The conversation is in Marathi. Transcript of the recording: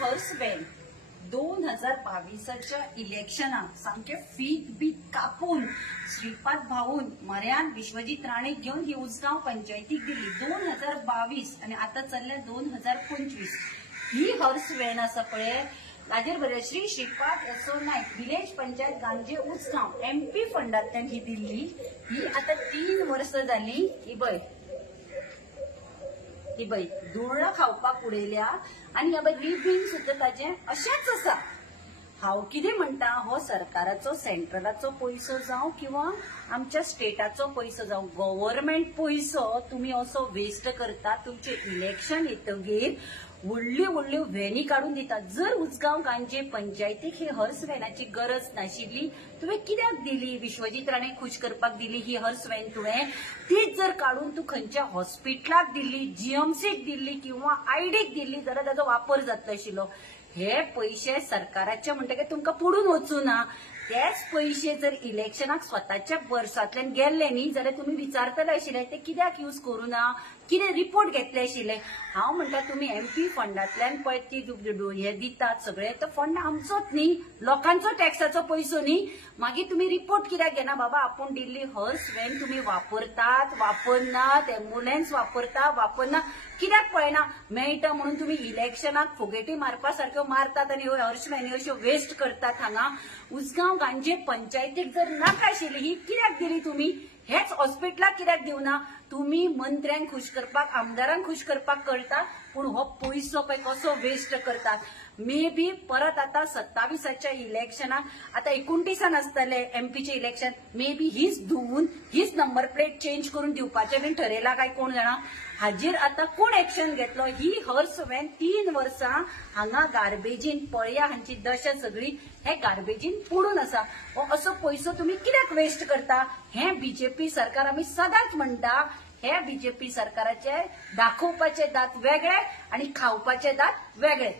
हर्स व्हॅन 2022च्या इलेक्शनाक सामके फीत बीत कापून श्रीपाद भाऊन मर्यान विश्वजीत राणे घेऊन ही उसगांव पंचायतीक दिली 2022 आणि आता चल्ल्या 2025 ही हर्स व्हॅन आसा पळय ताजेर बरें श्रीपाद यसो नायक विलेज पंचायत गांजे उसगांव MP फंडांतल्यान ही दिल्ली। ही आता 3 वर्सां जाली। ही बाई धुळा खावपाक उडयल्या आणि ह्या बाई रिबीन सुद्धा ताजे अशेंच आसा। हांव कितें म्हणटा हो सरकाराचो सेंट्रलाचो पैसो जावं किंवा आमच्या स्टेटाचो पैसो जावं गव्हर्नमेंट पैसो तुम्ही असो वेस्ट करता। तुमचे इलेक्शन येतगीर व्हडल्यो व्हडल्यो व्हॅनी काढून दितात। जर उसगांव गांजे पंचायतीक ही हर्स व्हॅनाची गरज नाशिल्ली तुवें कित्याक दिली? विश्वजीत राणे खुश करपाक दिली ही हर्स व्हॅन तुवें? तीच जर काढून तू खंयच्या हॉस्पिटलाक दिल्ली, GMCक दिल्ली किंवा IDक दिल्ली जाल्यार ताचो वापर जातलो आशिल्लो। हे पैसे सरकाराचे म्हणटकीर तुमकां पडून वचूं ना। तेच पैसे जर इलेक्शनाक स्वताच्या पर्सांतल्यान गेल्ले न्ही जाल्यार तुम्ही विचारतले आशिल्ले ते कित्याक यूज करूं ना, कितें रिपोर्ट घेतले आशिल्ले। हांव म्हणटा तुम्ही MP फंडांतल्यान पळय ती हे दितात सगळे तो फंड आमचोच न्ही, लोकांचो टॅक्साचो पैसो न्ही। मागीर तुम्ही रिपोर्ट कित्याक घेना? बाबा आपण दिल्ली हर्स व्हॅन तुम्ही वापरतात, वापरनात, एम्ब्युलन्स वापरना कित्याक पळयना? मेळटा म्हणून तुम्ही इलेक्शनाक फोगेटी मारपा सारक्यो मारतात आणि हर्स व्हॅनी अश्यो वेस्ट करतात। हांगा उसगांव गांजे पंचायतीक जर नाका आशिल्ली ही कित्याक दिली तुम्ही? हेच हॉस्पिटलाक कित्याक दिवना? तुम्ही मंत्र्यांक खुश करपाक, आमदारांक खुश करपाक करता, पण हो पैसो पळय कसो वेस्ट करतात। मे बी परत आता 27च्या इलेक्शनाक आता 29 आसतले MPचे इलेक्शन, मे बी हीच धुवून हीच नंबर प्लेट चेंज करून दिवपाचे बीन ठरयला काय कोण जाणा। हाजेर आता कोण एक्शन घेतलो? ही हर्स व्हॅन 3 वर्सां हांगा गार्बेजीन पळया हांची दशा सगळी हे गार्बेजीन पडून आसा। हो असो पैसो तुम्ही कित्याक वेस्ट करता? हे BJP सरकार आम्ही सदांच म्हणटा हे BJP सरकाराचे दाखोवपाचे दात वेगळे आणि खावपाचे दात वेगळे।